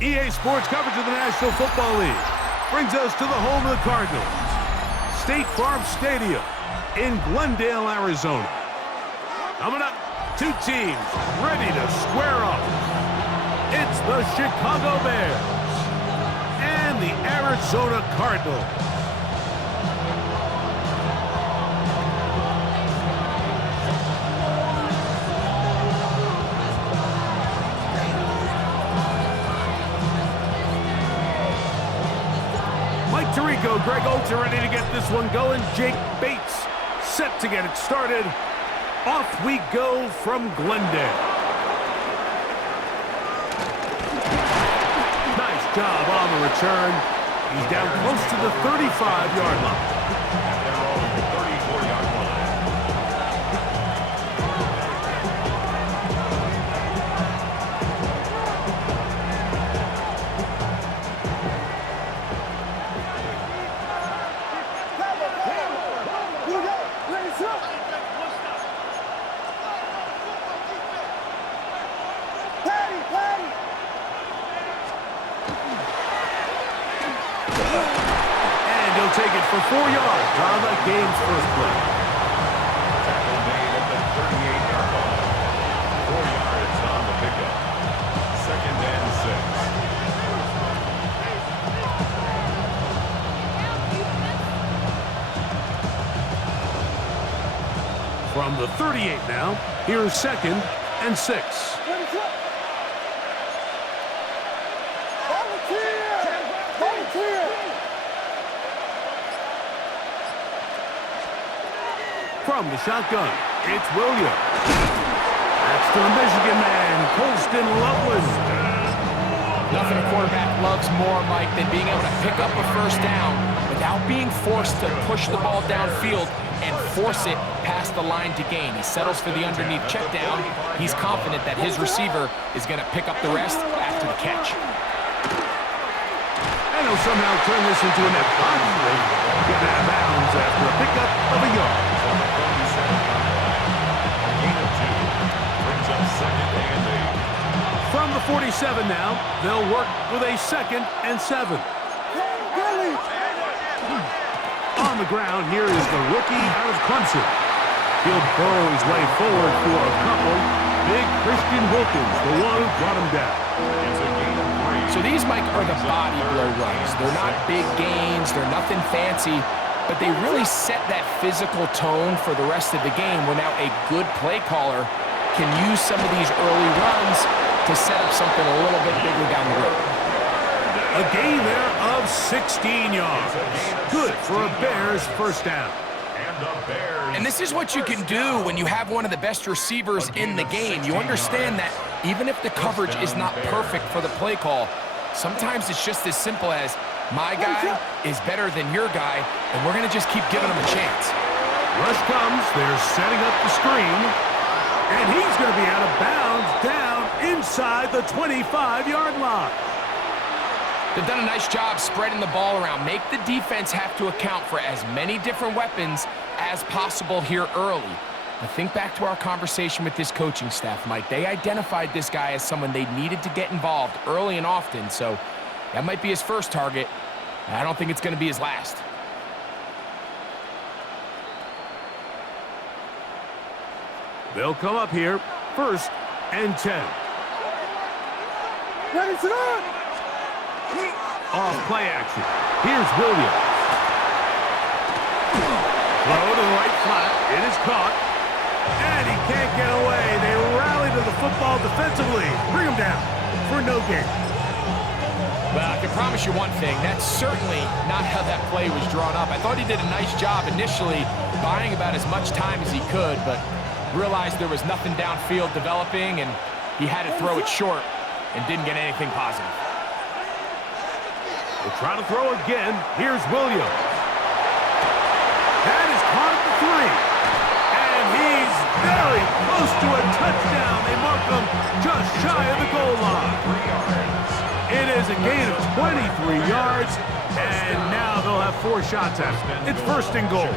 EA Sports coverage of the National Football League brings us to the home of the Cardinals, State Farm Stadium in Glendale, Arizona. Coming up, two teams ready to square off. It's the Chicago Bears and the Arizona Cardinals. Mike Tirico, Greg Olsen ready to get this one going. Jake Bates set to get it started. Off we go from Glendale. Nice job on the return. He's down close to the 35-yard line. Take it for 4 yards on the game's first play. Tackle made at the 38-yard line. 4 yards on the pickup. 2nd and 6. From the 38 now, here's 2nd and 6. From the shotgun, it's Williams. That's to the Michigan man, Colston Loveland. Nothing a quarterback loves more, Mike, than being able to pick up a first down without being forced to push the ball downfield and force it past the line to gain. He settles for the underneath check down. He's confident that his receiver is going to pick up the rest after the catch. And he'll somehow turn this into a net box. Get out of bounds after a pickup of a yard. From the 47 now, they'll work with a 2nd and 7. On the ground, here is the rookie out of Clemson. He'll burrow his way forward for a couple. Big Christian Wilkins, the one who brought him down. So these, Mike, are the body blow runs. They're not big gains, they're nothing fancy, but they really set that physical tone for the rest of the game where now a good play caller can use some of these early runs to set up something a little bit bigger down the road. A gain there of 16 yards. Good for a Bears first down. And this is what you can do when you have one of the best receivers in the game. You understand that even if the coverage is not perfect for the play call, sometimes it's just as simple as, my guy is better than your guy, and we're going to just keep giving him a chance. Rush comes. They're setting up the screen. And he's going to be out of bounds down inside the 25-yard line. They've done a nice job spreading the ball around. Make the defense have to account for as many different weapons as possible here early. But think back to our conversation with this coaching staff, Mike. They identified this guy as someone they needed to get involved early and often, so that might be his first target. I don't think it's going to be his last. They'll come up here, 1st and 10. Ready, sit up! Off play action. Here's Williams. Throw to the right flat. It is caught. And he can't get away. They rally to the football defensively. Bring him down for no gain. Well, I can promise you one thing. That's certainly not how that play was drawn up. I thought he did a nice job initially buying about as much time as he could, but realized there was nothing downfield developing, and he had to throw it short and didn't get anything positive. We'll try to throw again. Here's Williams. That is caught at the 3. And he's very close to a touchdown. They mark him just shy of the goal line. It is a gain of 23 yards, and now they'll have 4 shots at it. It's 1st and goal.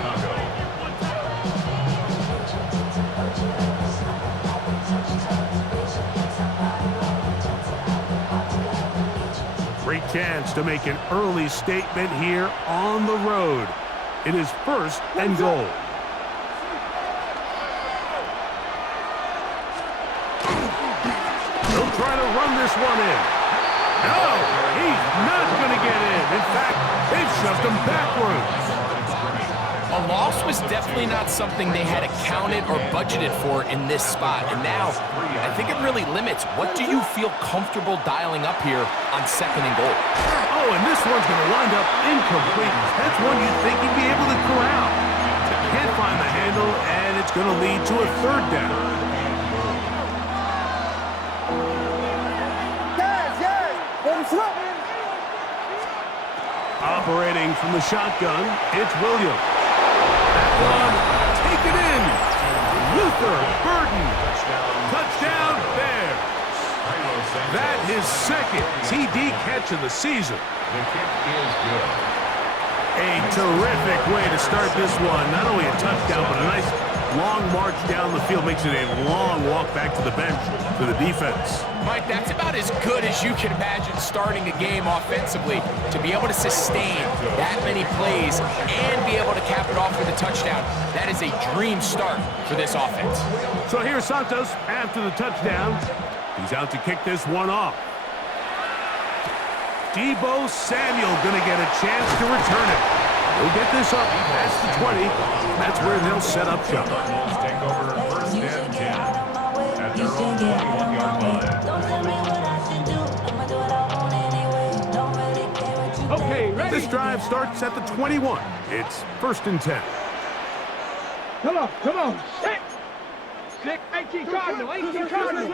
Great chance to make an early statement here on the road. It is 1st and goal. He'll try to run this one in. No, he's not going to get in. In fact, they've shoved him backwards. A loss was definitely not something they had accounted or budgeted for in this spot. And now, I think it really limits what do you feel comfortable dialing up here on 2nd and goal. Oh, and this one's going to wind up incomplete. That's one you'd think he'd be able to corral. Can't find the handle, and it's going to lead to a 3rd down. Operating from the shotgun, it's Williams. That one, taken in. Luther Burden. Touchdown, Bears. That his 2nd TD catch of the season. The kick is good. A terrific way to start this one. Not only a touchdown, but a nice long march down the field. Makes it a long walk back to the bench for the defense. Mike, that's about as good as you can imagine starting a game offensively. To be able to sustain that many plays and be able to cap it off with a touchdown, that is a dream start for this offense. So here's Santos after the touchdown. He's out to kick this one off. Deebo Samuel going to get a chance to return it. He'll get this up past the 20. That's where they'll set up shop. Cardinals take over 1st and 10 at their own 21-yard line. Okay, ready? This drive starts at the 21. It's 1st and 10. Come on, come on. Hit. 18 Cardinal, 18 Cardinal.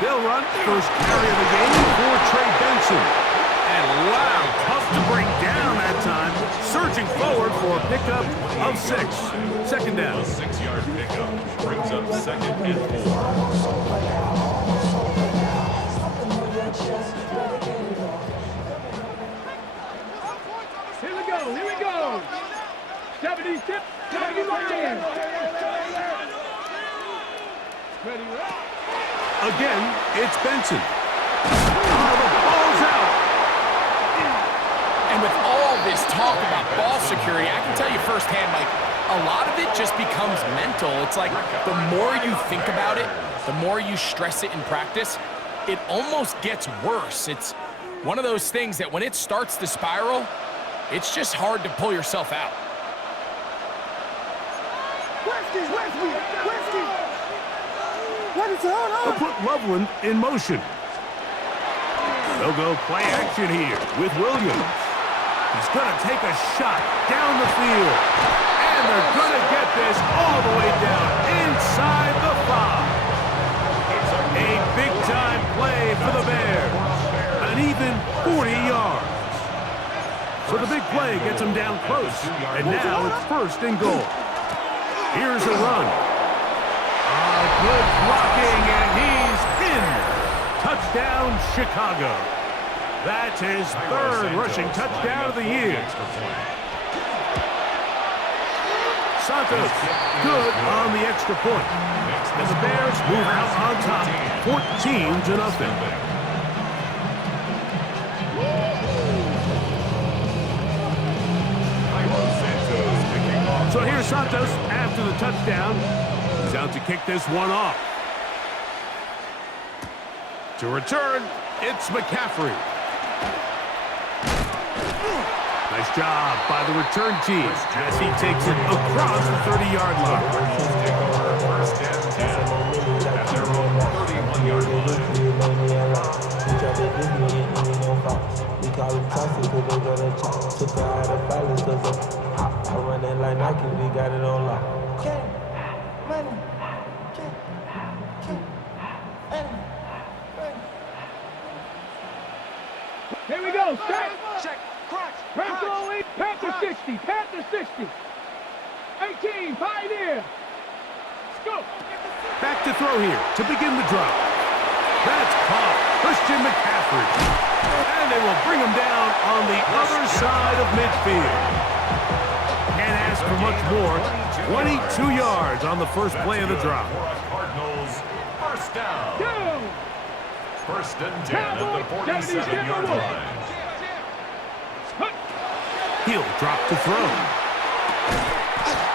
They'll run first carry of the game for Trey Benson. And wow, tough to bring down that time. Surging forward for a pickup of 6. 2nd down. A 6-yard pickup brings up 2nd and 4. Here we go, here we go. 70 tip, 70 line. Ready, Again, it's Benson. Oh, the ball's out. And with all this talk about ball security, I can tell you firsthand, Mike, a lot of it just becomes mental. It's like the more you think about it, the more you stress it in practice, it almost gets worse. It's one of those things that when it starts to spiral, it's just hard to pull yourself out. They'll put Loveland in motion. They'll go play action here with Williams. He's going to take a shot down the field. And they're going to get this all the way down inside the 5. A big-time play for the Bears. An even 40 yards. So the big play gets them down close. And now it's 1st and goal. Here's a run. Good blocking, and he's in. Touchdown, Chicago. That's his 3rd rushing touchdown of the year. Santos, good on the extra point. And the Bears move out on top, 14-0. So here's Santos after the touchdown. He's out to kick this one off. To return, it's McCaffrey. Nice job by the return team as he takes it across the 30-yard line. Take over 1st and 10 at their own 31-yard line. We call it toxic because they got a chop. Took her out of balance because I run that like Nike, we got it on lock. Money. Here we go, set. Check, crotch. Panther 60, Panther 60. 18, Pioneer. Let's go. Back to throw here to begin the drive. That's caught. Christian McCaffrey. And they will bring him down on the other side of midfield. Can't ask for much more. 22 yards on the first play of the drive. Cardinals, 1st down. First and 10 at the 47-yard line. He'll drop to throw.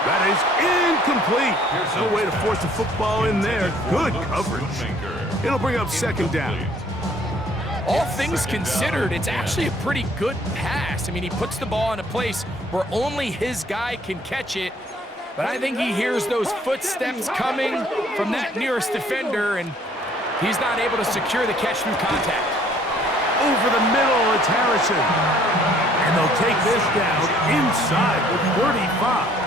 That is incomplete. No way to force the football in there. Good coverage. It'll bring up second down. All things considered, it's actually a pretty good pass. I mean, he puts the ball in a place where only his guy can catch it. But I think he hears those footsteps coming from that nearest defender, and he's not able to secure the catch through contact. Over the middle, it's Harrison. And they'll take this down inside the 35.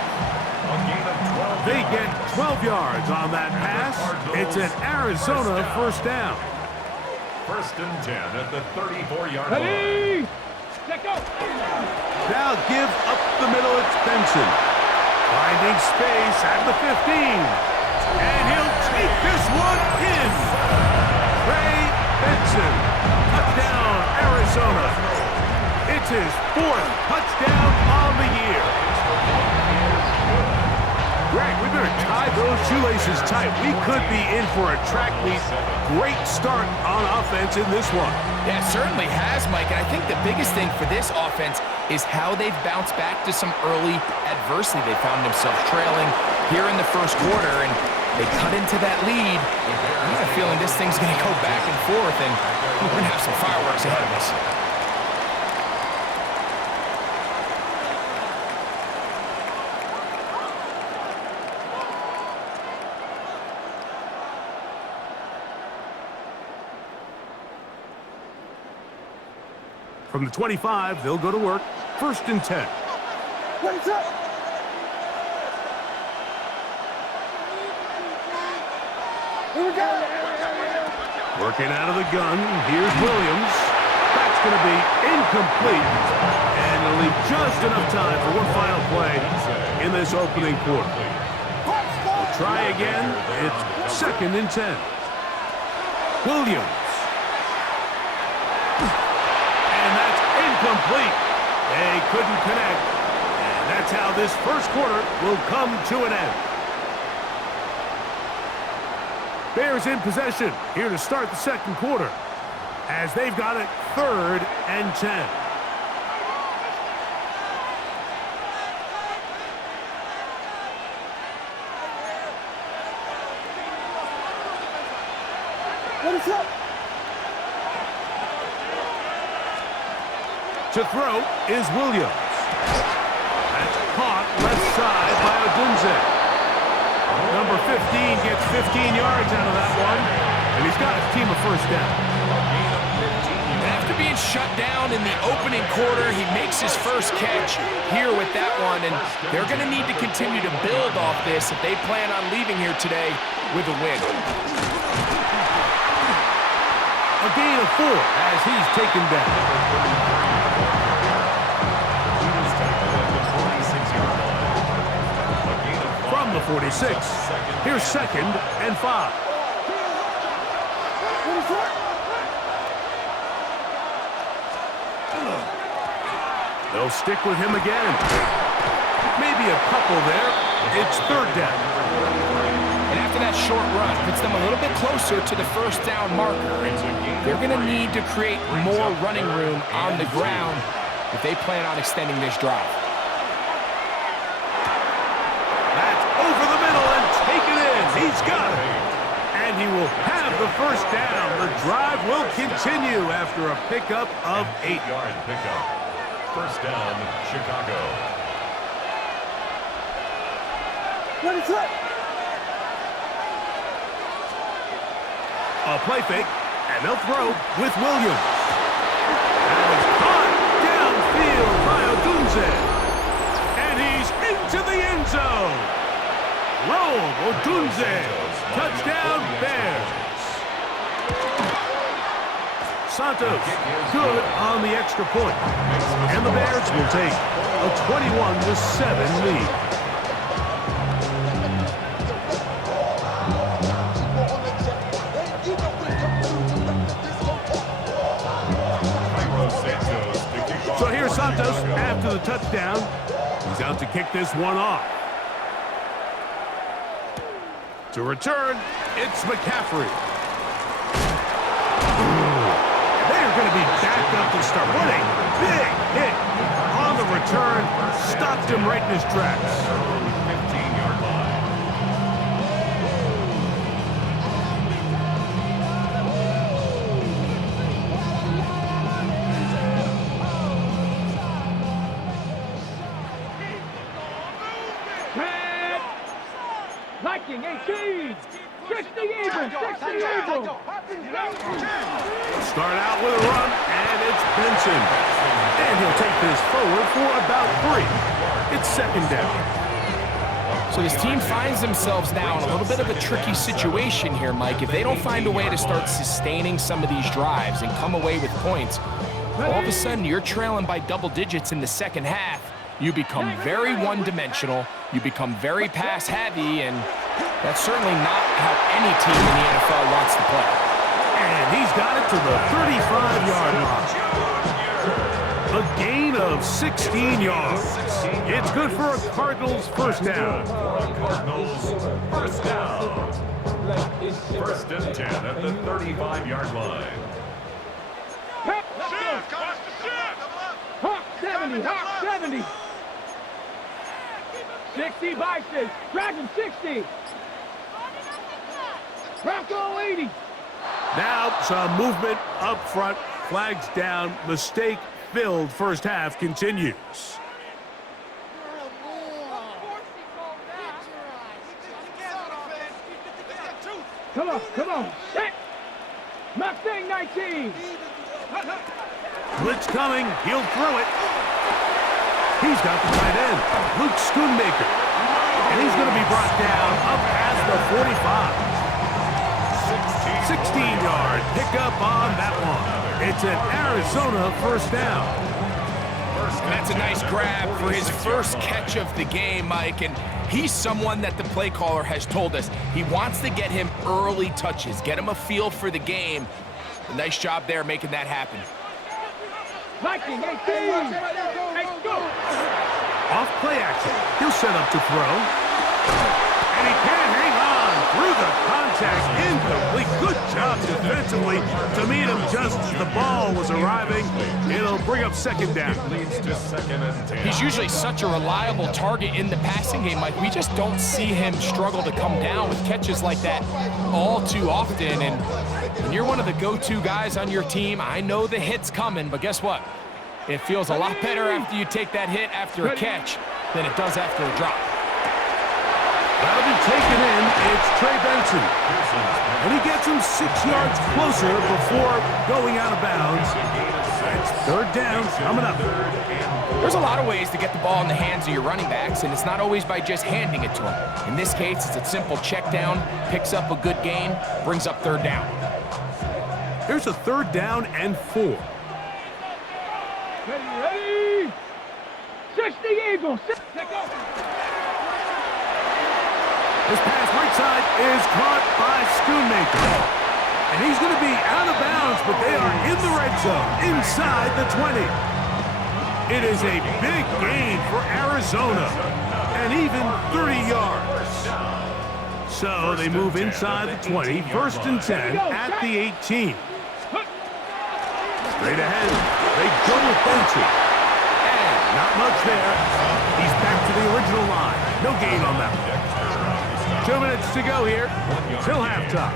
They get 12 yards on that pass. It's an Arizona first down. First and 10 at the 34-yard line. Let go. Now give up the middle, it's Benson. Finding space at the 15. And he'll take this one in. Trey Benson. Touchdown, Arizona. It's his 4th touchdown on the year. Greg, we better tie those shoelaces tight. We could be in for a track meet. Great start on offense in this one. Yeah, it certainly has, Mike. And I think the biggest thing for this offense is how they've bounced back to some early adversity. They found themselves trailing here in the first quarter, and they cut into that lead. I have a feeling this thing's going to go back and forth, and we're going to have some fireworks ahead of us. From the 25, they'll go to work. First and 10. What's up? Here we go. Working out of the gun. Here's Williams. That's going to be incomplete. And it'll leave just enough time for one final play in this opening quarter. We'll try again. It's second and 10. Williams. Complete. They couldn't connect. And that's how this first quarter will come to an end. Bears in possession here to start the second quarter as they've got it 3rd and 10. What is up? To throw is Williams. That's caught left side by Odunze. Number 15 gets 15 yards out of that one, and he's got his team a first down. After being shut down in the opening quarter, he makes his first catch here with that one, and they're going to need to continue to build off this if they plan on leaving here today with a win. A gain of 4 as he's taken down. From the 46, here's second and 5. They'll stick with him again. Maybe a couple there. It's 3rd down. And after that short run, puts them a little bit closer to the first down marker. They're going to need to create more running room on the ground if they plan on extending this drive. That's over the middle and taken in. He's got it. And he will have the first down. The drive will continue after a pickup of 8. 8-yard pickup. First down, Chicago. What is up? A play fake, and they'll throw with Williams. That is caught downfield by Odunze. And he's into the end zone. Rome Odunze. Touchdown, Bears. Santos good on the extra point. And the Bears will take a 21-7 lead. So here's Santos after the touchdown. He's out to kick this one off. To return, it's McCaffrey. up to start. What a big hit on the return. Stopped him right in his tracks. 15-yard line. Liking 18. 60 even. 60 even. Start out with a run, and it's Benson. And he'll take this forward for about 3. It's second down. So this team finds themselves now in a little bit of a tricky situation here, Mike. If they don't find a way to start sustaining some of these drives and come away with points, all of a sudden you're trailing by double digits in the second half. You become very one-dimensional, you become very pass-heavy, and that's certainly not how any team in the NFL wants to play. And he's got it to the 35-yard line. A gain of 16 yards. It's good for a Cardinals first down. Cardinals first down. First and 10 at the 35-yard line. Hawk 70. Hawk 70. 60 Bison. Dragon 60. Bronco 80. Now some movement up front. Flags down. Mistake-filled first half continues. Come on, come on. Set. Mustang 19. Blitz coming. He'll throw it. He's got the tight end, Luke Schoonmaker. And he's going to be brought down up past the 45. 16-yard pickup on that one. It's an Arizona first down. That's a nice grab for his first catch of the game, Mike. And he's someone that the play caller has told us he wants to get him early touches, get him a feel for the game. A nice job there making that happen. Viking 18. Let's go. Off play action. He'll set up to throw. And he can't hang on through the contact. Incomplete. Good job defensively to meet him just as the ball was arriving. It'll bring up second down. Leads to second and 10. He's usually such a reliable target in the passing game, Mike. We just don't see him struggle to come down with catches like that all too often. And when you're one of the go-to guys on your team, I know the hit's coming, but guess what? It feels a lot better after you take that hit after a catch than it does after a drop. That'll be taken in. It's Trey Benson. And he gets him 6 yards closer before going out of bounds. It's third down coming up. There's a lot of ways to get the ball in the hands of your running backs, and it's not always by just handing it to them. In this case, it's a simple check down, picks up a good gain, brings up third down. Here's a third down and 4. Ready. 60 Eagles. This pass right side is caught by Schoonmaker. And he's going to be out of bounds, but they are in the red zone, inside the 20. It is a big gain for Arizona, and even 30 yards. So they move inside the 20, first and 10 at the 18. Straight ahead, they go with Benson. And not much there. He's back to the original line. No gain on that one. 2 minutes to go here till halftime.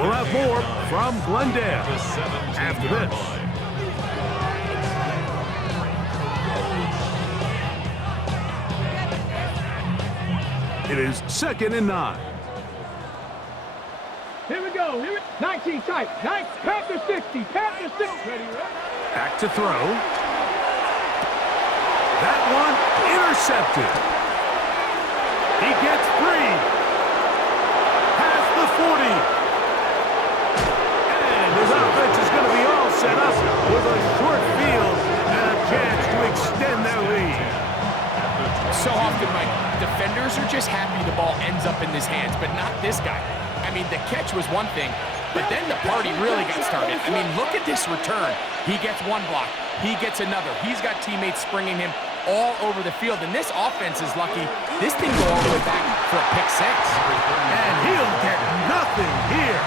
We'll have more from Glendale after this. It is second and 9. Here we go. 19 tight. Panther 60. Panther 60. Ready. Back to throw. That one intercepted. He gets free. Past the 40. And his offense is going to be all set up with a short field and a chance to extend their lead. So often, Mike, defenders are just happy the ball ends up in his hands, but not this guy. I mean, the catch was one thing, but then the party really got started. I mean, look at this return. He gets one block. He gets another. He's got teammates springing him all over the field, and this offense is lucky. This thing go all the way back for a pick 6. And he'll get nothing here.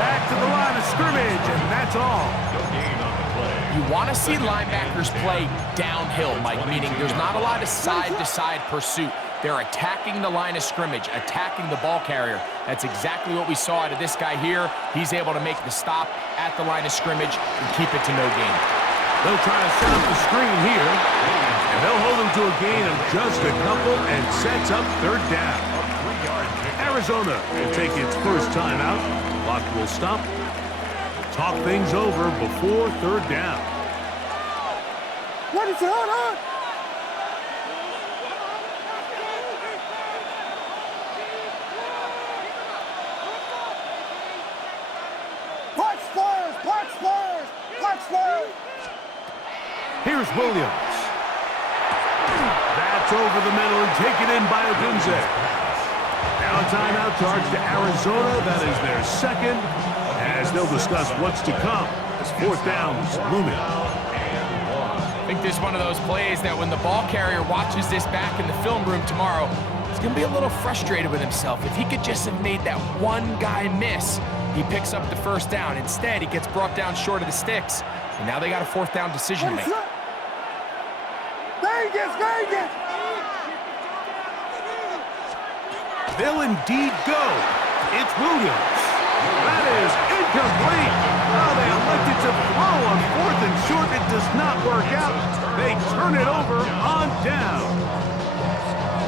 Back to the line of scrimmage, and that's all. No gain on the You want to see linebackers play downhill, Mike, meaning there's not a lot of side-to-side pursuit. They're attacking the line of scrimmage, attacking the ball carrier. That's exactly what we saw out of this guy here. He's able to make the stop at the line of scrimmage and keep it to no gain. They'll try to set up the screen here, and they'll hold him to a gain of just a couple and sets up third down. Arizona will take its first time out. Clock will stop. Talk things over before third down. What is it? Hold on. Here's Williams. That's over the middle and taken in by Odunze. Now a timeout charge to Arizona. That is their second, as they'll discuss what's to come as fourth down is looming. I think this is one of those plays that when the ball carrier watches this back in the film room tomorrow, he's going to be a little frustrated with himself. If he could just have made that one guy miss, he picks up the first down. Instead, he gets brought down short of the sticks, and now they got a fourth down decision to make. Vegas! They'll indeed go. It's Williams. That is incomplete. Oh, they elected to throw on fourth and short. It does not work out. They turn it over on down.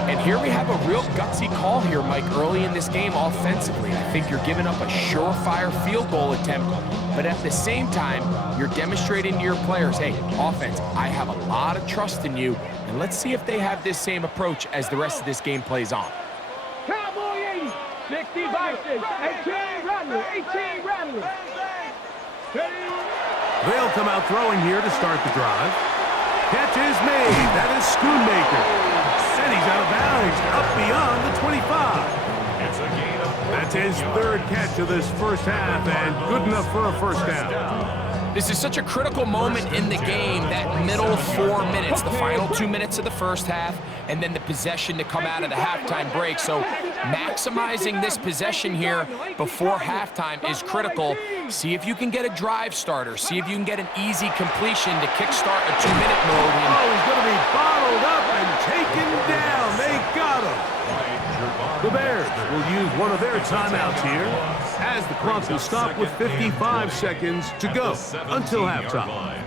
And here we have a real gutsy call here, Mike, early in this game offensively. I think you're giving up a surefire field goal attempt, but at the same time, you're demonstrating to your players, hey, offense, I have a lot of trust in you, and let's see if they have this same approach as the rest of this game plays on. Cowboy 80, 60 Vikings, 18 Rattler. They'll come out throwing here to start the drive. Catch is made. That is Schoonmaker. And he's out of bounds, up beyond the 25. It's a gain of 14 That's his third catch of this first half, and good enough for a first down. This is such a critical moment in the game, that middle 4 minutes, the final 2 minutes of the first half, and then the possession to come out of the halftime break. So maximizing this possession here before halftime is critical. See if you can get a drive starter. See if you can get an easy completion to kickstart a 2-minute mode. Oh, he's going to be bottled up and taken down. They got him. The Bears will use one of their timeouts here as the clock will stop with 55 seconds to go until halftime.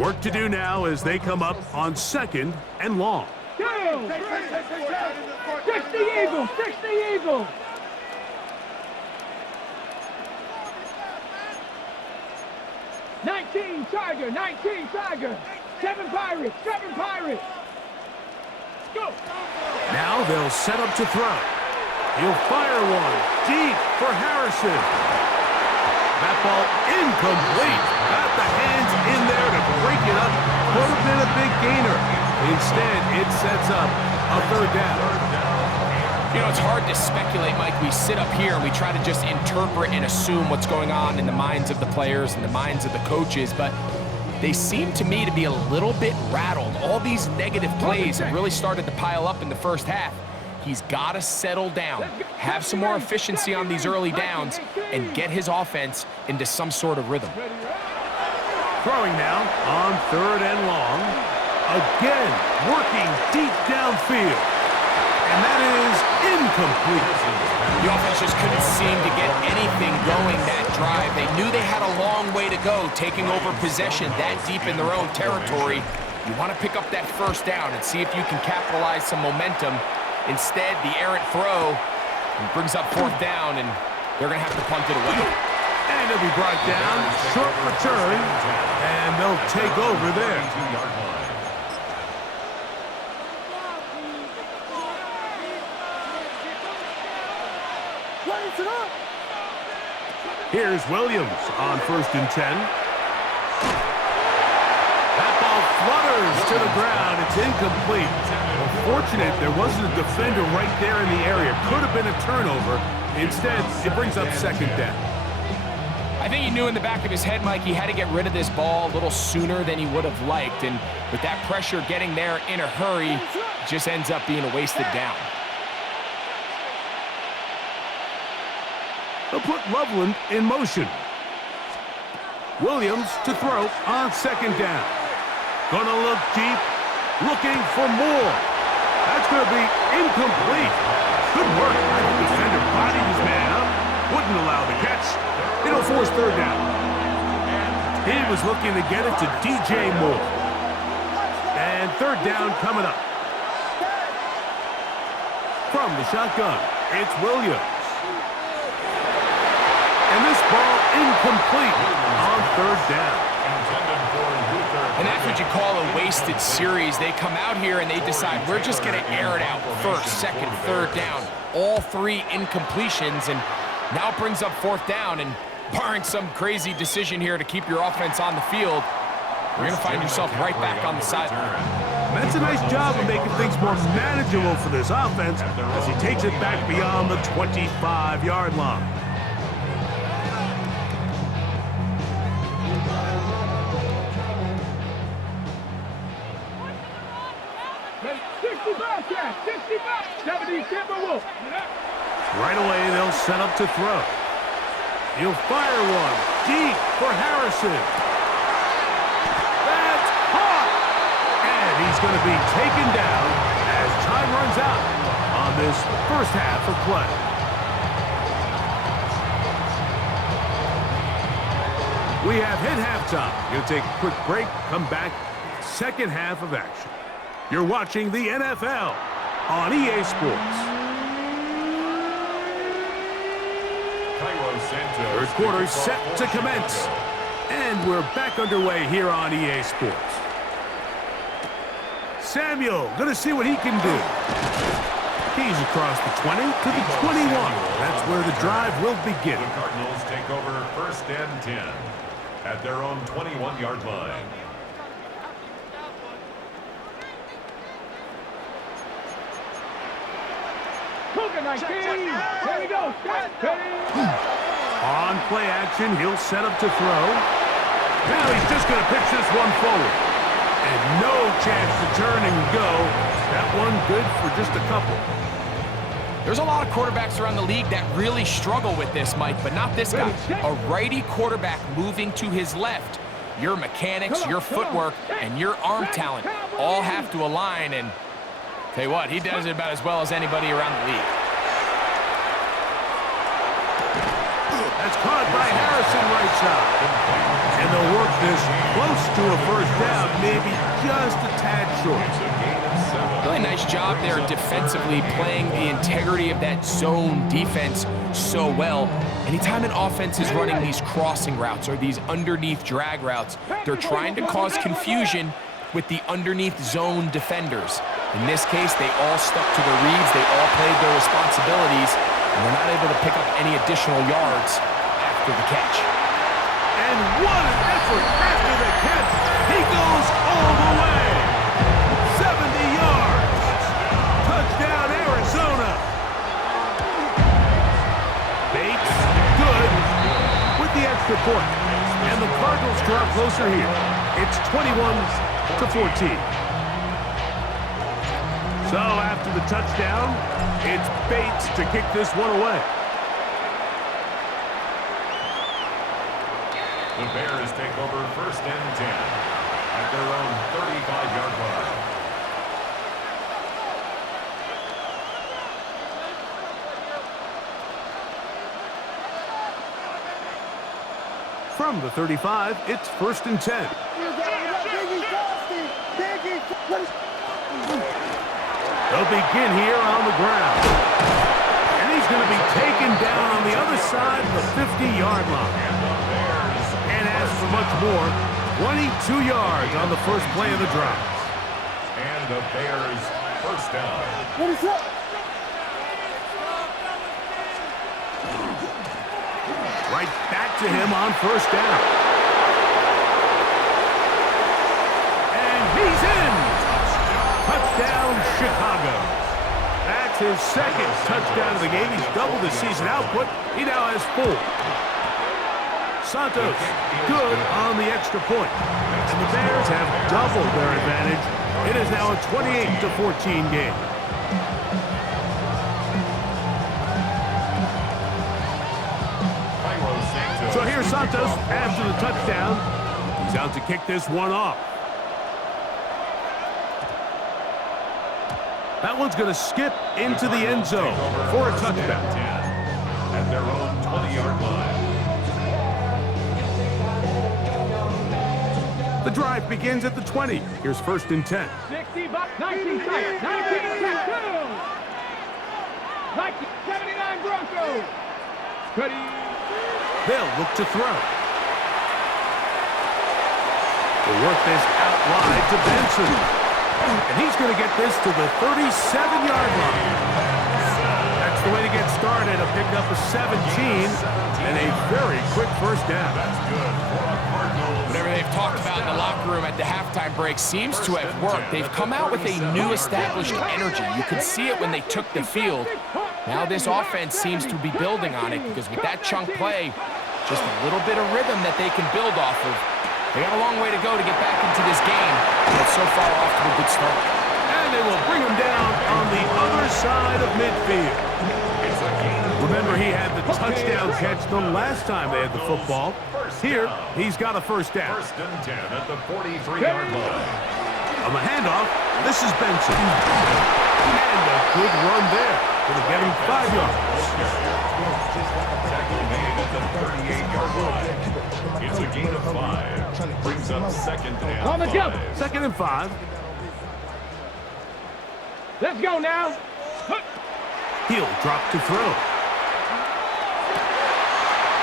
Work to do now as they come up on second and long. 60 Eagles. 19 Tiger. 7 Pirates. Go. Now they'll set up to throw. He'll fire one deep for Harrison. That ball incomplete. Got the hands in there to break it up. Could have been a big gainer. Instead, it sets up a third down. You know, it's hard to speculate, Mike. We sit up here and we try to just interpret and assume what's going on in the minds of the players and the minds of the coaches, but they seem to me to be a little bit rattled. All these negative plays have really started to pile up in the first half. He's got to settle down, have some more efficiency on these early downs, and get his offense into some sort of rhythm. Throwing now on third and long. Again, working deep downfield. And that is incomplete. The offense just couldn't seem to get anything going that drive. They knew they had a long way to go, taking over possession that deep in their own territory. You want to pick up that first down and see if you can capitalize some momentum. Instead, the errant throw brings up fourth down, and they're going to have to punt it away. And it'll be brought down, short return, and they'll take over there. Here's Williams on 1st and 10. That ball flutters to the ground. It's incomplete. Well, fortunate there wasn't a defender right there in the area. Could have been a turnover. Instead, it brings up second down. I think he knew in the back of his head, Mike, he had to get rid of this ball a little sooner than he would have liked. And with that pressure getting there in a hurry, it just ends up being a wasted down. They'll put Loveland in motion. Williams to throw on second down. Gonna look deep, looking for more. That's gonna be incomplete. Good work. The defender bodied his man up, wouldn't allow the catch. It'll force third down. He was looking to get it to DJ Moore. And third down coming up. From the shotgun, it's Williams. And this ball incomplete on third down. And that's what you call a wasted series. They come out here and they decide we're just going to air it out first, second, third down. All three incompletions, and now it brings up fourth down. And barring some crazy decision here to keep your offense on the field, you're going to find yourself right back on the sideline. That's a nice job of making things more manageable for this offense as he takes it back beyond the 25-yard line. Right away, they'll set up to throw. He'll fire one deep for Harrison. That's caught! And he's going to be taken down as time runs out on this first half of play. We have hit halftime. Going to take a quick break, come back, second half of action. You're watching the NFL on EA Sports. Third quarter set to commence. And we're back underway here on EA Sports. Samuel going to see what he can do. He's across the 20 to the 21. That's where the drive will begin. The Cardinals take over first and 10 at their own 21-yard line. Here we go. On play action, he'll set up to throw. Now he's just going to pitch this one forward. And no chance to turn and go. That one good for just a couple. There's a lot of quarterbacks around the league that really struggle with this, Mike, but not this guy. A righty quarterback moving to his left. Your mechanics, your footwork, and your arm talent all have to align. And tell you what, he does it about as well as anybody around the league. That's caught by Harrison right side. And they'll work this close to a first down, maybe just a tad short. Really nice job there defensively, playing the integrity of that zone defense so well. Anytime an offense is running these crossing routes or these underneath drag routes, they're trying to cause confusion with the underneath zone defenders. In this case, they all stuck to their reads, they all played their responsibilities, and they're not able to pick up any additional yards after the catch. And what an effort after the catch. He goes all the way. 70 yards. Touchdown, Arizona. Bates, good, with the extra point. And the Cardinals draw closer here. It's 21-14. So after the touchdown, it's Bates to kick this one away. The Bears take over first and 10 at their own 35-yard line. From the 35, it's first and 10. They'll begin here on the ground. And he's going to be taken down on the other side of the 50-yard line. And as for much more, 22 yards on the first play of the drive. And the Bears first down. What is up? Right back to him on first down. And he's in. Touchdown, Chicago. That's his second touchdown of the game. He's doubled his season output. He now has 4. Santos, good on the extra point. And the Bears have doubled their advantage. It is now a 28-14 game. So here's Santos after the touchdown. He's out to kick this one off. That one's going to skip into the end zone for a touchdown. At their own 20-yard line. The drive begins at the 20. Here's 1st and 10. 60, 19, 19, 79 Broncos. Ready. They'll look to throw. They'll work this out wide to Benson. And he's going to get this to the 37-yard line. That's the way to get started. A pickup of 17 and a very quick first down. That's good for a Cardinals. Whatever they've talked about in the locker room at the halftime break seems to have worked. They've come out with a new established energy. You could see it when they took the field. Now this offense seems to be building on it because with that chunk play, just a little bit of rhythm that they can build off of. They got a long way to go to get back into this game, but so far off to a good start. And they will bring him down on the other side of midfield. Remember, he had the touchdown catch the last time they had the football. Here, he's got a first down. 1st and 10 at the 43-yard line. On the handoff, this is Benson. And a good run there. Going to get him 5 yards. Tackle made at the 38-yard line. It's a gain of 5. Brings up 2nd and 5. 2nd and 5. Let's go now. He'll drop to throw.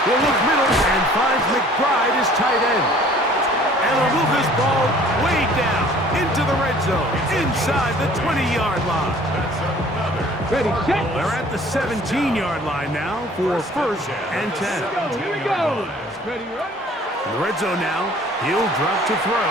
He'll look middle and finds McBride, his tight end. And he'll move this ball way down into the red zone, inside the 20-yard line. Ready, set. They're at the 17-yard line now for 1st and 10. Here we go. Ready, right? In the red zone now, he'll drop to throw.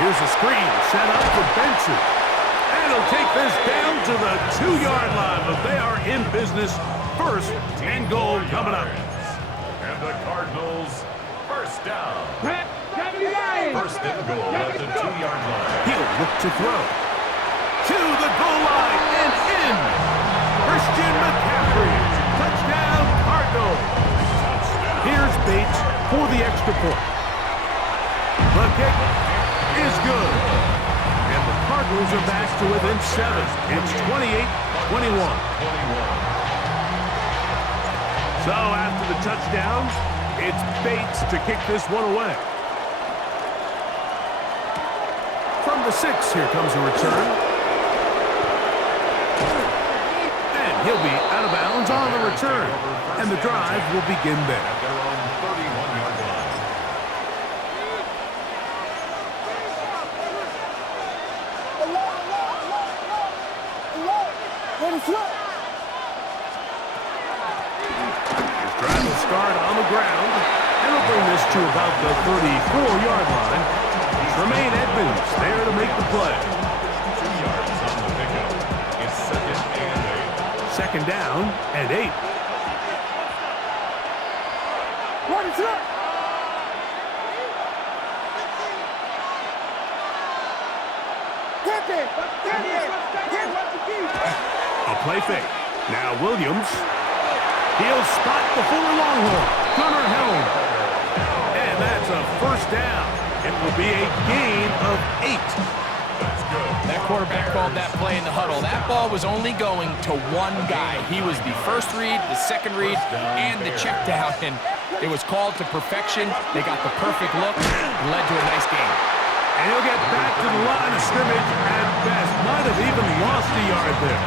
Here's a screen set up for Benson. And he'll take this down to the 2-yard line, but they are in business. 1st and goal coming up. And the Cardinals, 1st down. 1st and goal at the 2-yard line. He'll look to throw. To the goal line and in. Christian McCaffrey. Touchdown, Cardinals. Here's Bates for the extra point. The kick is good. And the Cardinals are back to within 7. It's 28-21. So after the touchdown, it's Bates to kick this one away. From the 6, here comes a return. And he'll be out of bounds on the return. And the drive will begin there. At their own 31-yard line. His drive will start on the ground. And he'll bring this to about the 34-yard line. Tremaine Edmonds there to make the play. 2 yards on the pickup. It's 2nd and 8. 2nd down and 8. A play fake. Now Williams. He'll spot the Fuller Longhorn. Gunnar Helm. And that's a 1st down. It will be a gain of 8. That's good. That quarterback called that play in the huddle. That ball was only going to one guy. He was the first read, the second read, and the check down. And it was called to perfection. They got the perfect look. It led to a nice game. And he'll get back to the line of scrimmage at best. Might have even lost a yard there.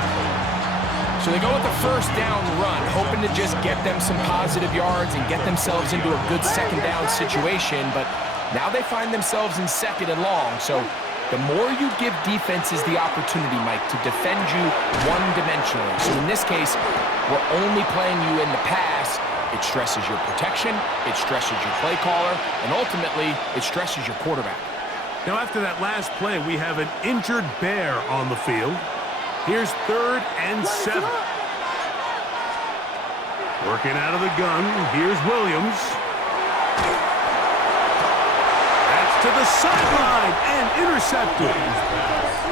So they go with the 1st down run, hoping to just get them some positive yards and get themselves into a good 2nd down situation. But now they find themselves in 2nd and long. So the more you give defenses the opportunity, Mike, to defend you one-dimensionally. So in this case, we're only playing you in the pass. It stresses your protection, it stresses your play caller, and ultimately, it stresses your quarterback. Now, after that last play, we have an injured Bear on the field. Here's 3rd and 7. Working out of the gun, here's Williams. to the sideline and intercepted.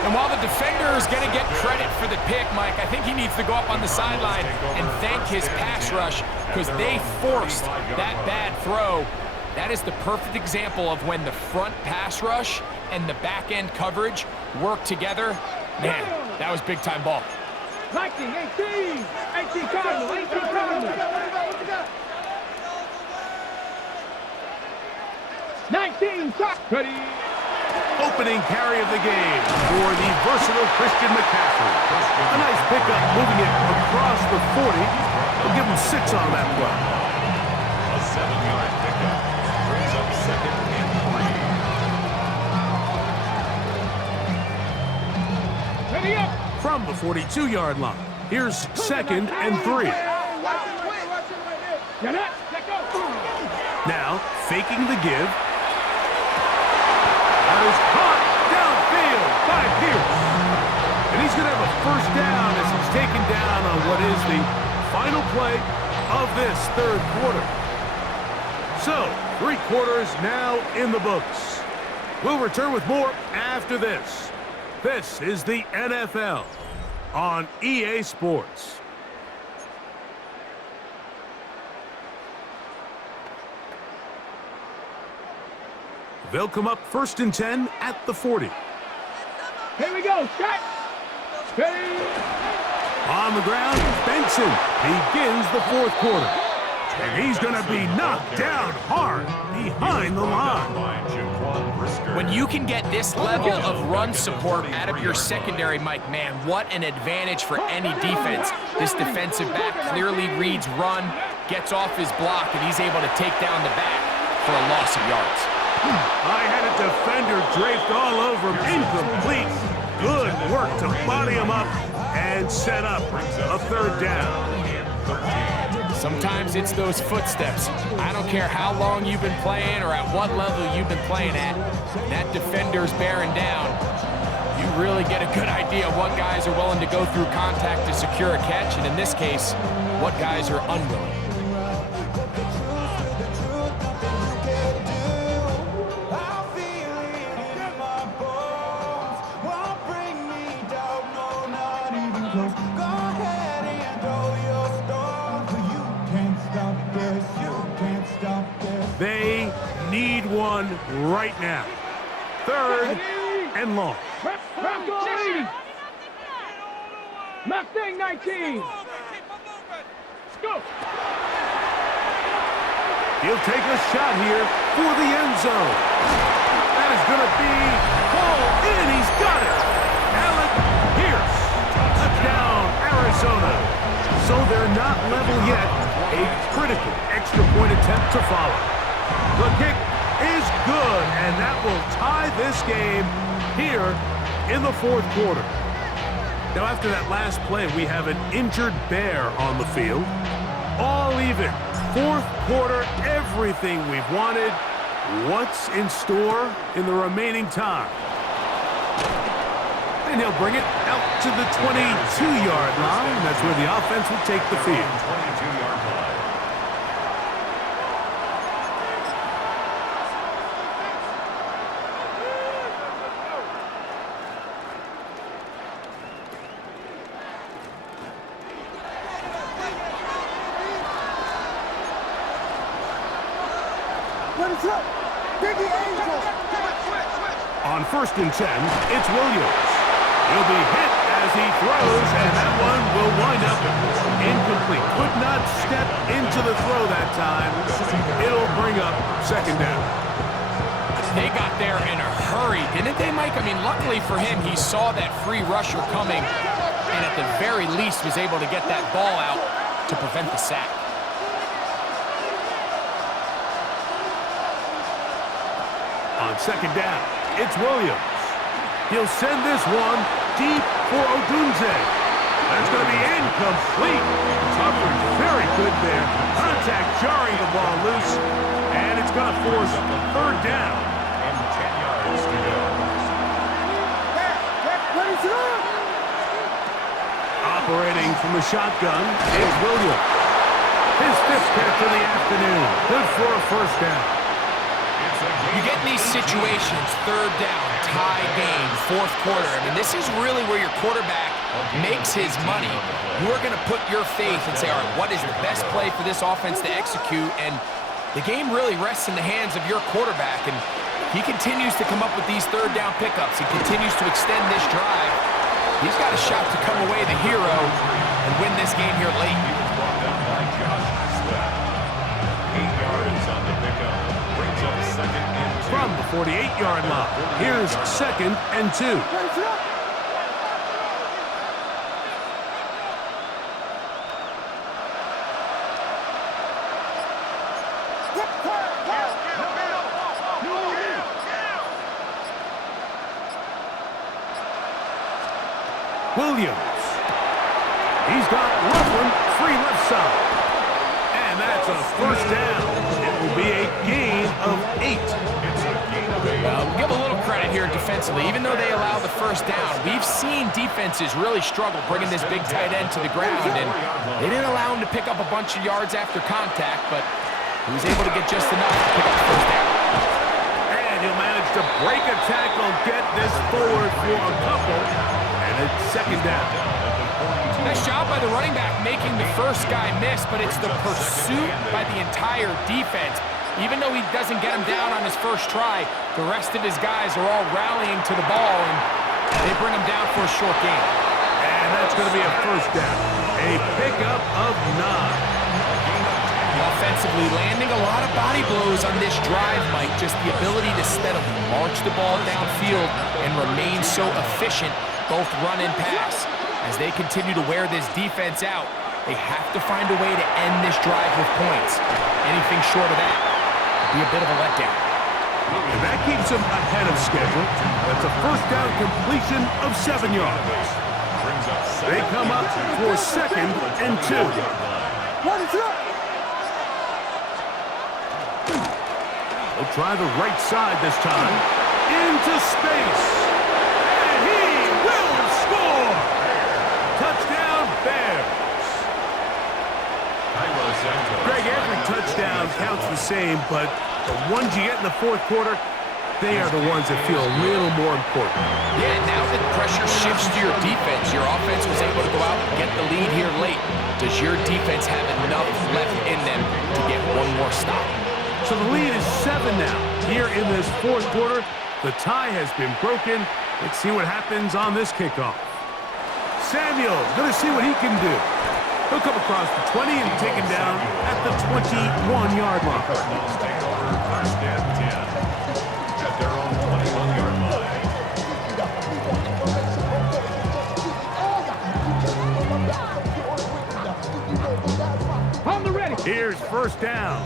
And while the defender is going to get credit for the pick, Mike, I think he needs to go up on the sideline and thank his pass rush because they forced that bad throw. That is the perfect example of when the front pass rush and the back end coverage work together. Man, that was big-time ball. 19, 18, 18 Cardinals, 18 Cardinals. 19, ready. Opening carry of the game for the versatile Christian McCaffrey. A nice pickup, moving it across the 40. We'll give him 6 on that play. A 7-yard pickup brings up 2nd and 3. Ready up. From the 42-yard line, here's 2nd and 3. Now, faking the give. That is caught downfield by Pierce. And he's going to have a first down as he's taken down on what is the final play of this 3rd quarter. So, 3 quarters now in the books. We'll return with more after this. This is the NFL on EA Sports. They'll come up 1st and 10 at the 40. Here we go, shot. Ready. On the ground, Benson begins the 4th quarter. And he's going to be knocked down hard behind the line. When you can get this level of run support out of your secondary, Mike, man, what an advantage for any defense. This defensive back clearly reads run, gets off his block, and he's able to take down the back for a loss of yards. I had a defender draped all over him. Incomplete. Good work to body him up and set up a 3rd down. Sometimes it's those footsteps. I don't care how long you've been playing or at what level you've been playing at. That defender's bearing down. You really get a good idea of what guys are willing to go through contact to secure a catch, and in this case, what guys are unwilling. They need one right now. 3rd and long. Mustang 19. Go. He'll take a shot here for the end zone. That is going to be pulled in. He's got it. Alec Pierce. Touchdown, Arizona. So they're not level yet. A critical extra point attempt to follow. The kick is good, and that will tie this game here in the 4th quarter. Now, after that last play, we have an injured Bear on the field. All even. 4th quarter, everything we've wanted. What's in store in the remaining time? And he'll bring it out to the 22-yard line. That's where the offense will take the field. 22-yard line. On 1st and 10, it's Williams. He'll be hit as he throws, and that one will wind up incomplete. Could not step into the throw that time. It'll bring up 2nd down. They got there in a hurry, didn't they, Mike? I mean, luckily for him, he saw that free rusher coming, and at the very least was able to get that ball out to prevent the sack. On 2nd down, it's Williams. He'll send this one deep for Odunze. That's going to be incomplete. Coverage very good there. Contact jarring the ball loose, and it's going to force 3rd down. And 10 yards to go. Operating from the shotgun is Williams. His 5th catch of the afternoon. Good for a 1st down. It's a You get in these situations, third down, tie game, fourth quarter. I mean, this is really where your quarterback makes his money. You're going to put your faith and say, all right, what is the best play for this offense to execute? And the game really rests in the hands of your quarterback. And he continues to come up with these third down pickups. He continues to extend this drive. He's got a shot to come away the hero and win this game here late. He was brought down by Josh Sweat. 8 yards on the pickup. Brings up second and 2. From the 48-yard line, here's second and 2. Williams. He's got Ruffin free left side. And that's a first down. It will be a gain of 8. It's a gain of 8. We'll give a little credit here defensively. Even though they allow the first down, we've seen defenses really struggle bringing this big tight end to the ground. And they didn't allow him to pick up a bunch of yards after contact, but he was able to get just enough to pick up the first down. And he'll manage to break a tackle, get this forward for a couple. It's second down. Nice job by the running back making the first guy miss, but it's the pursuit by the entire defense. Even though he doesn't get him down on his first try, the rest of his guys are all rallying to the ball, and they bring him down for a short gain. And that's going to be a first down. A pickup of 9. Offensively, landing a lot of body blows on this drive, Mike. Just the ability to steadily march the ball downfield and remain so efficient, both run and pass. As they continue to wear this defense out, they have to find a way to end this drive with points. Anything short of that would be a bit of a letdown. And that keeps them ahead of schedule. That's a first down completion of 7 yards. They come up for second and 2. What is up? They'll try the right side this time. Into space. And he will score. Touchdown, Bears. Greg, every touchdown counts the same, but the ones you get in the fourth quarter, they are the ones that feel a little more important. Yeah, now that pressure shifts to your defense, your offense was able to go out and get the lead here late. Does your defense have enough left in them to get one more stop? So the lead is 7 now. Here in this fourth quarter, the tie has been broken. Let's see what happens on this kickoff. Samuel going to see what he can do. He'll come across the 20 and taken down at the 21-yard line. Cardinals take over first and 10 at their own 21-yard line. On the ready. Here's first down.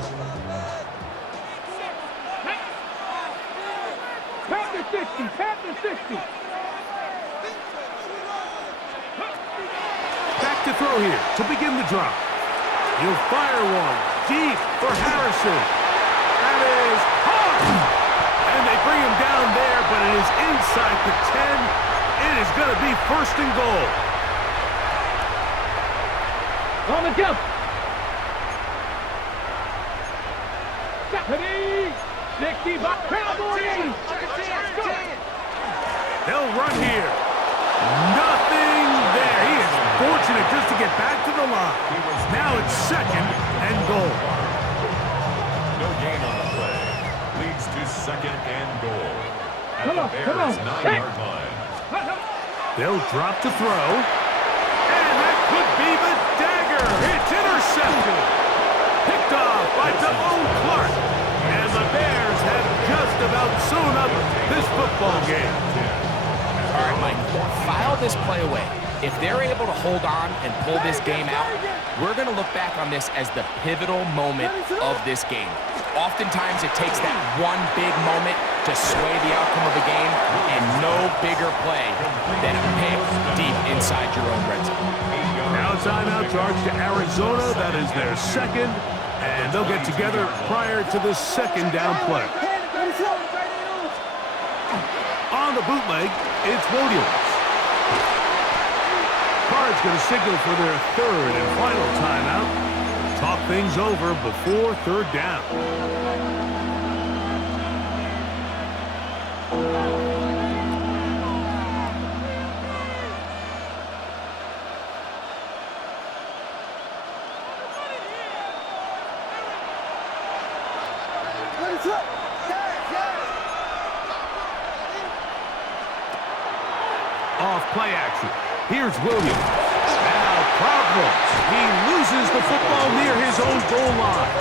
Panther 60, Panther 60. Back to throw here to begin the drive. He'll fire one deep for Harrison. That is hard. And they bring him down there, but it is inside the 10. It is going to be first and goal. On the jump. 60 by Cowboys. They'll run here. Nothing there. He is fortunate just to get back to the line. Now it's second and goal. No gain on the play. Leads to second and goal. At Come the on, Bears' come on. 9-yard line. They'll drop to throw. And that could be the dagger. It's intercepted. Picked off by Devon Clark. And the Bears have just about sewn up this football game. All right, Mike, file this play away. If they're able to hold on and pull this game out, we're going to look back on this as the pivotal moment of this game. Oftentimes, it takes that one big moment to sway the outcome of the game, and no bigger play than a pick deep inside your own red zone. Now timeout charge to Arizona. That is their second, and they'll get together prior to the second down play. On the bootleg, it's Williams. Card's going to signal for their third and final timeout. Talk things over before third down. off play action. Here's Williams. Now problems. He loses the football near his own goal line.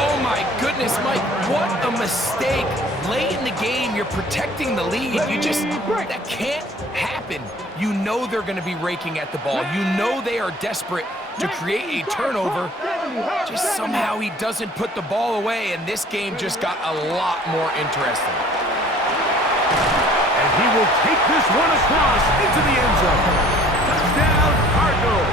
Oh my goodness, Mike, what a mistake. Late in the game, you're protecting the lead. That can't happen. You know they're going to be raking at the ball. You know they are desperate to create a turnover. Just somehow he doesn't put the ball away, and this game just got a lot more interesting. And he will take this one across into the end zone. Touchdown, Cardinals.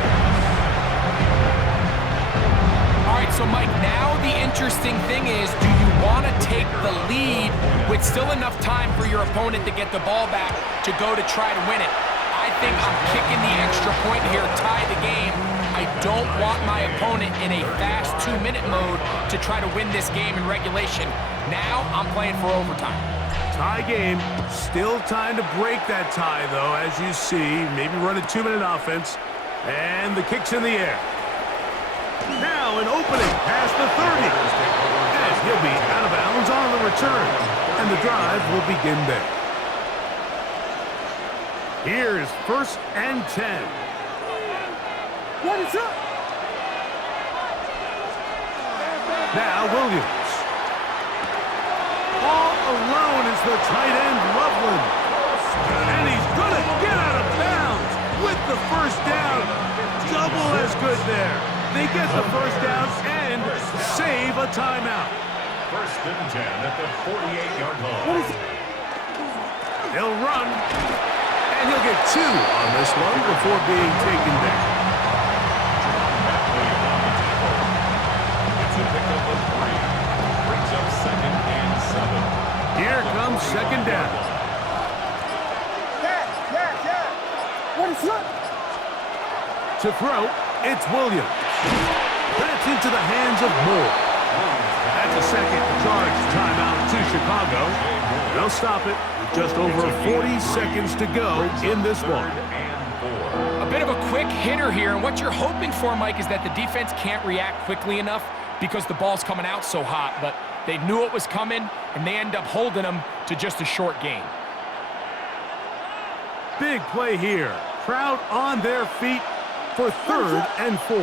All right, so Mike, now the interesting thing is, do you want to take the lead with still enough time for your opponent to get the ball back to go to try to win it? I think I'm kicking the extra point here, tie the game. I don't want my opponent in a fast 2-minute mode to try to win this game in regulation. Now I'm playing for overtime. Tie game. Still time to break that tie, though, as you see. Maybe run a 2-minute offense. And the kick's in the air. Now an opening past the 30. And he'll be out of bounds on the return. And the drive will begin there. Here's 1st and 10. What is up? Now Williams. All alone is the tight end, Loveland. And he's going to get out of bounds with the first down. Double as good there. They get the first down and save a timeout. 1st and 10 at the 48-yard line. He'll run. And he'll get 2 on this one before being taken back. It's a pickup of 3. Brings up 2nd and 7. Here comes 2nd down. What is up? To throw, it's Williams. That's into the hands of Moore. That's a second charge timeout to Chicago. They'll stop it with just over 40 seconds to go in this one. A bit of a quick hitter here, and what you're hoping for, Mike, is that the defense can't react quickly enough because the ball's coming out so hot, but they knew it was coming, and they end up holding them to just a short gain. Big play here. Crowd on their feet for 3rd and 4.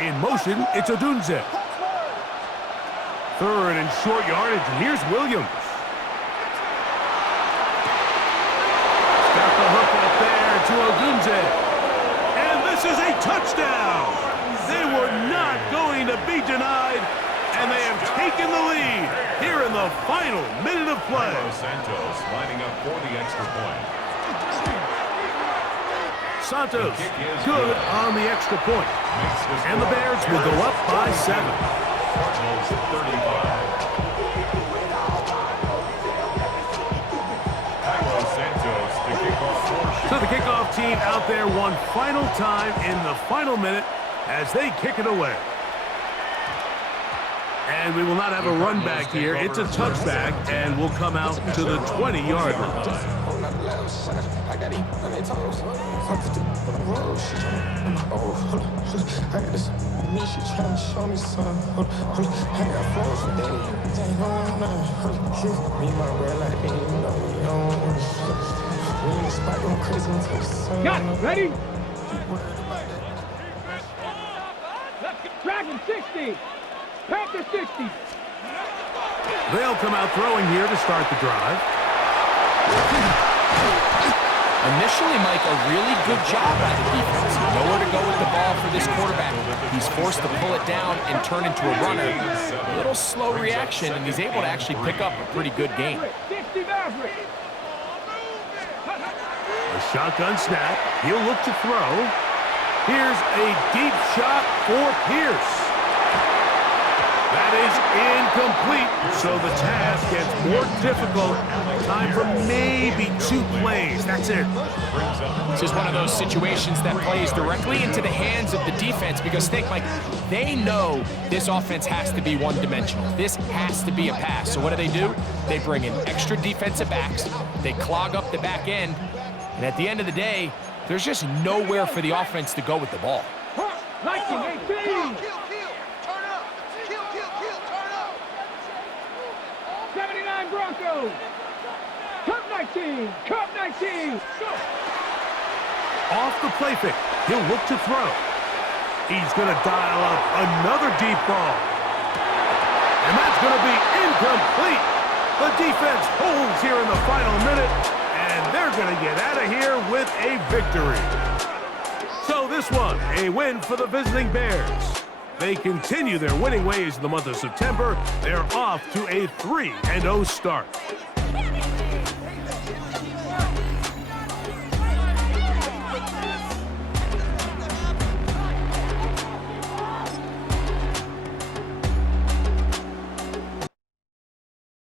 In motion, it's Odunze. 3rd and short yardage, and here's Williams. Got the hook up there to Odunze. And this is a touchdown. They were not going to be denied, and they have taken the lead here in the final minute of play. Santos lining up for the extra point. Santos good on the extra point. And the Bears will go up by 7. Cardinals 35. Santos to kick off. So the kickoff team out there one final time in the final minute as they kick it away. And we will not have a run back here. It's a touchback, and we'll come out to the 20-yard line. Got it. Ready? Dragon 60. Panther 60. They'll come out throwing here to start the drive. Initially, Mike, a really good job by the defense. Nowhere to go with the ball for this quarterback. He's forced to pull it down and turn into a runner. A little slow reaction, and he's able to actually pick up a pretty good game. 60 Maverick. A shotgun snap. He'll look to throw. Here's a deep shot for Pierce. That is incomplete, so the task gets more difficult. Time for maybe 2 plays. That's it. This is one of those situations that plays directly into the hands of the defense because think, Mike, they know this offense has to be one-dimensional. This has to be a pass. So what do? They bring in extra defensive backs. They clog up the back end. And at the end of the day, there's just nowhere for the offense to go with the ball. 1918. line, Broncos. Cup 19. Cup 19. Go. Off the play fake. He'll look to throw. He's going to dial up another deep ball. And that's going to be incomplete. The defense holds here in the final minute, and they're going to get out of here with a victory. So this one, a win for the visiting Bears. They continue their winning ways in the month of September. They're off to a 3-0 start.